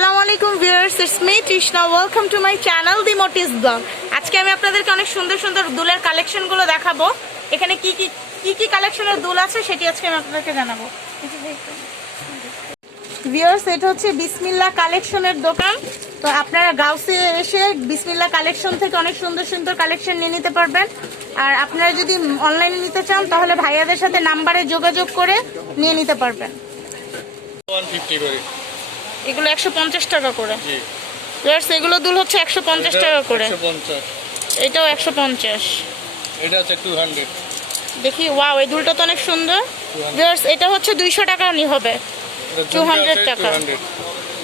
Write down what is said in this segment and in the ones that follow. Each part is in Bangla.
আসসালামু আলাইকুম viewers it's me Trishna welcome to my channel the Moti's blog আজকে আমি আপনাদেরকে অনেক সুন্দর সুন্দর দুলের কালেকশনগুলো দেখাবো। এখানে কি কি কি কি কালেকশনের দুল আছে সেটি আজকে আমি আপনাদেরকে জানাব। ভিউয়ার্স এটা হচ্ছে বিসমিল্লা কালেকশনের দোকান। তো আপনারা গাউসে এসে বিসমিল্লা কালেকশন থেকে অনেক সুন্দর সুন্দর কালেকশন নিয়ে নিতে পারবেন। আর আপনারা যদি অনলাইনে নিতে চান, তাহলে ভাইয়াদের সাথে নাম্বারে যোগাযোগ করে নিয়ে নিতে পারবেন। ওয়ান ফিফটি করে। এগুলো একশো পঞ্চাশ টাকা করে। জি। ভিউয়ার্স এগুলো দুল হচ্ছে একশো পঞ্চাশ টাকা করে। এটাও একশো পঞ্চাশ। এটা টু হান্ড্রেড দেখি ওয়াও এই দুলটা তো অনেক সুন্দর। ভিউয়ার্স এটা হচ্ছে দুইশো টাকা নি হবে। 200 টাকা।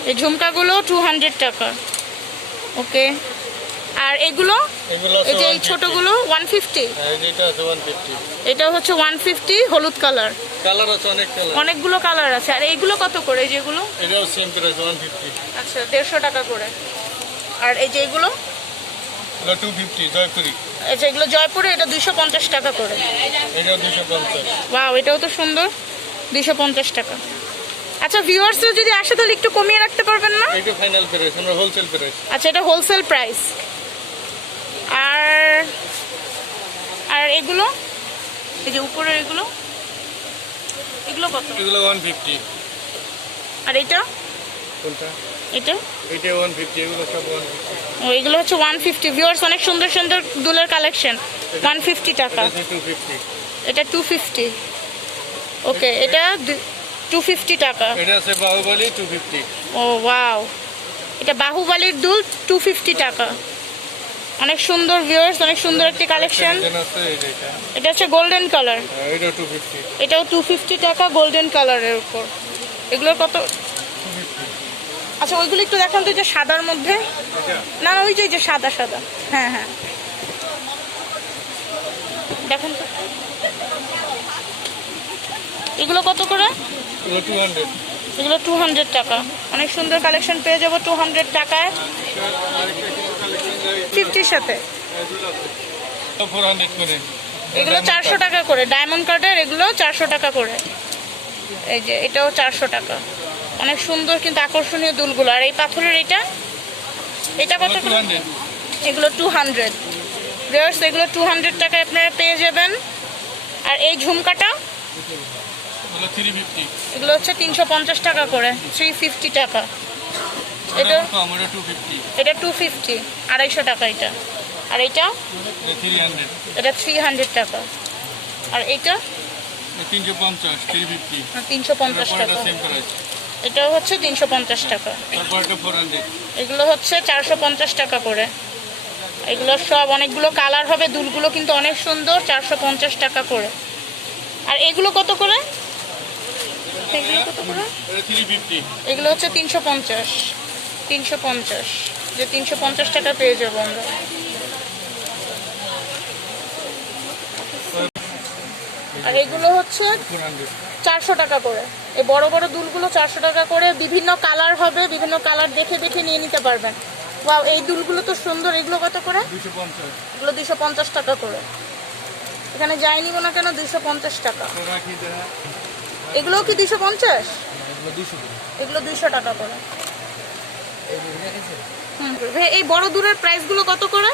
এই ঝুমকাগুলো টু হান্ড্রেড টাকা। ওকে। আর এগুলো? এই যে এই 150 ছোটগুলো ওয়ান হ্যাঁ ওয়ান ফিফটি এটা হচ্ছে ওয়ান ফিফটি হলুদ কালার কালার আছে অনেক কালার অনেকগুলো কালার আছে। আর এইগুলো কত করে যেগুলো? এটাও সেম প্রাইস ওয়ান ফিফটি আচ্ছা দেড়শো টাকা করে। আর এই যে এগুলো? এটা টু ফিফটি জয়পুরি। এই যে এগুলো জয়পুরে এটা দুইশো পঞ্চাশ টাকা করে। এটাও দুশো পঞ্চাশ। ওয়াও এটাও তো সুন্দর। দুইশো পঞ্চাশ টাকা। আচ্ছা ভিউয়ার্সরা যদি আসে তাহলে একটু কমিয়ে রাখতে পারবেন না? এইটা ফাইনাল প্রাইস আমরা হোলসেল প্রাইস আচ্ছা এটা হোলসেল প্রাইস আর আর এগুলো? এই যে উপরে এগুলো? এগুলো কত? এগুলো ওয়ান ফিফটি আর এটা? কোনটা? এটা? এটা ওয়ান ফিফটি এগুলো সব ওয়ান ও এগুলো হচ্ছে ওয়ান ফিফটি ভিউয়ার্স অনেক সুন্দর সুন্দর দুলের কালেকশন ওয়ান ফিফটি টাকা। এটা টু ফিফটি এটা টু ফিফটি ওকে এটা টু ফিফটি টাকা। এটা আছে বাহুবলি টু ফিফটি ও ওয়াও এটা বাহুবালির দুল টু ফিফটি টাকা। অনেক সুন্দর ভিউয়ার্স অনেক সুন্দর একটি কালেকশন এটা। হচ্ছে গোল্ডেন কালার হ্যাঁ, এটাও টু ফিফটি এটাও টু ফিফটি টাকা গোল্ডেন কালারের উপর। এগুলোর কত? আচ্ছা ওইগুলো একটু দেখান তো যে সাদার মধ্যে। না ওই যে যে সাদা সাদা। হ্যাঁ হ্যাঁ। দেখেন তো। এগুলো কত করে? এগুলো টু হান্ড্রেড এগুলো টু হান্ড্রেড টাকা। অনেক সুন্দর কালেকশন পেয়ে যাব টু হান্ড্রেড টাকায়। ফিফটির সাথে। এগুলো চারশো টাকা করে। ডায়মন্ড কার্ডের এগুলো চারশো টাকা করে। এই যে এটাও চারশো টাকা। অনেক সুন্দর কিন্তু আকর্ষণীয় দুলগুলো। আর এই পাথরের এটা? এটা কত এগুলো টু হান্ড্রেড। ভিউয়ার্স এগুলো টু হান্ড্রেড টাকায় আপনারা পেয়ে যাবেন। আর এই ঝুমকাটা? এগুলো হচ্ছে তিনশো পঞ্চাশ টাকা করে। থ্রি ফিফটি টাকা। এটা এটা এটা টু ফিফটি এটা আড়াইশো টাকা এটা। আর এটা? এটা থ্রি হান্ড্রেড এটা টাকা। আর এটা? তিনশো পঞ্চাশ তিনশো পঞ্চাশ এটা টাকা। এটাও হচ্ছে তিনশো পঞ্চাশ টাকা। এটা এগুলো হচ্ছে চারশো পঞ্চাশ টাকা করে। এগুলো সব অনেকগুলো কালার হবে দুলগুলো কিন্তু অনেক সুন্দর চারশো পঞ্চাশ টাকা করে। আর এগুলো কত করে? এগুলো কত করে? এটা এগুলো হচ্ছে তিনশো পঞ্চাশ। তিনশো পঞ্চাশ। যে তিনশো পঞ্চাশ টাকা পেয়ে যাব আমরা। আর এগুলো হচ্ছে চারশো টাকা করে। এই বড় বড় দুলগুলো চারশো টাকা করে। বিভিন্ন কালার হবে বিভিন্ন কালার দেখে দেখে নিয়ে নিতে পারবেন। ওয়াও এই দুলগুলো তো সুন্দর। এগুলো কত করে? এগুলো দুশো পঞ্চাশ টাকা করে। এখানে যাই নিব না কেন দুশো পঞ্চাশ টাকা। এগুলোও কি দুশো পঞ্চাশ? এগুলো দুশো টাকা করে। এই বড় দূরের প্রাইসগুলো কত করে?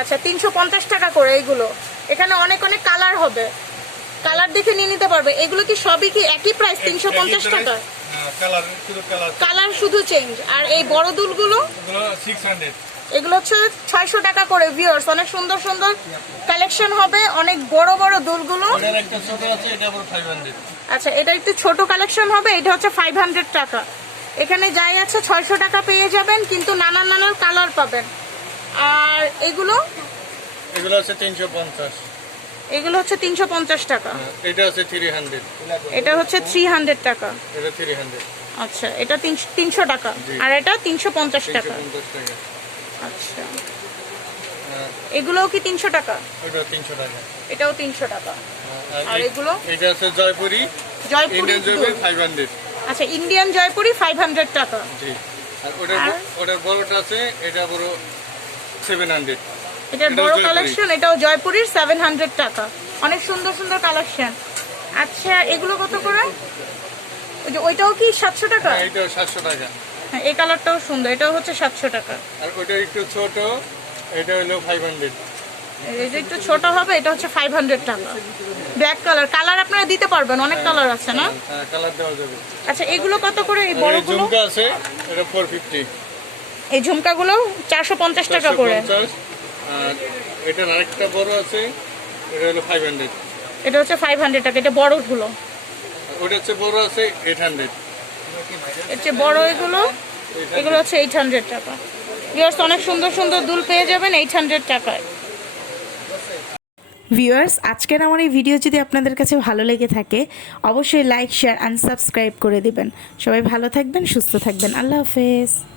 আচ্ছা তিনশো পঞ্চাশ টাকা করে এইগুলো। এখানে অনেক অনেক কালার হবে। কালার দেখে নিয়ে নিতে পারবে। এগুলো কি সবই কি একই প্রাইস তিনশো পঞ্চাশ টাকা কালার শুধু কালার শুধু চেঞ্জ আর এই বড় দুলগুলো এগুলো হচ্ছে ছয়শো টাকা করে ভিউয়ার্স অনেক সুন্দর সুন্দর কালেকশন হবে। অনেক বড় বড় দুলগুলো আচ্ছা এটা একটু ছোট কালেকশন হবে। এটা হচ্ছে ফাইভ হান্ড্রেড টাকা। এখানে যাই আছে ছয়শো টাকা পেয়ে যাবেন কিন্তু নানান নানান কালার পাবেন। আর এগুলো? এগুলো আছে তিনশো পঞ্চাশ। এগুলো হচ্ছে তিনশো পঞ্চাশ টাকা। এটা আছে থ্রি হান্ড্রেড এটা হচ্ছে থ্রি হান্ড্রেড টাকা। এটা থ্রি হান্ড্রেড আচ্ছা এটা তিনশো টাকা। আর এটা তিনশো পঞ্চাশ টাকা। আচ্ছা। হ্যাঁ, এগুলোও কি তিনশো টাকা? ওটা তিনশো টাকা। এটাও তিনশো টাকা। হ্যাঁ, আর এগুলো? এটা জয়পুরি। জয়পুরি জয়পুরি ফাইভ হান্ড্রেড আচ্ছা ইন্ডিয়ান জয়পুরি ফাইভ হান্ড্রেড টাকা। জি। আর ওটার ওটার বড়টা আছে এটা বড় সেভেন হান্ড্রেড এটার বড় কালেকশন এটাও জয়পুরির সেভেন হান্ড্রেড টাকা। অনেক সুন্দর সুন্দর কালেকশন আচ্ছা এগুলো কত করে? ওই যে ওইটাও কি সাতশো টাকা? এটা সাতশো টাকা। হ্যাঁ, এই কালারটাও সুন্দর এটাও হচ্ছে সাতশো টাকা। আর ওটা একটু ছোট এটা হলো ফাইভ হান্ড্রেড যে একটু ছোট হবে এটা হচ্ছে ফাইভ হান্ড্রেড টাকা। ব্ল্যাক কালার কালার আপনারা দিতে পারবেন অনেক কালার আছে না? কালার দেওয়া যাবে। আচ্ছা এগুলো কত করে এই বড়গুলো? ঝুমকা আছে এটা ফোর ফিফটি এই ঝুমকাগুলো চারশো পঞ্চাশ টাকা করে। আর এটার আরেকটা বড় আছে এটা হলো ফাইভ হান্ড্রেড এটা হচ্ছে ফাইভ হান্ড্রেড টাকা এটা বড়গুলো। ওটা হচ্ছে বড় আছে এইট হান্ড্রেড এর চেয়ে বড় এগুলো? এগুলো হচ্ছে এইট হান্ড্রেড টাকা। ভিউয়ার্স অনেক সুন্দর সুন্দর দুল পেয়ে যাবেন এইট হান্ড্রেড টাকায়। ভিউয়ার্স, আজকের আমার এই ভিডিও যদি আপনাদের কাছে ভালো লেগে থাকে, অবশ্যই লাইক, শেয়ার অ্যান্ড সাবস্ক্রাইব করে দেবেন। সবাই ভালো থাকবেন, সুস্থ থাকবেন। আল্লাহ হাফেজ।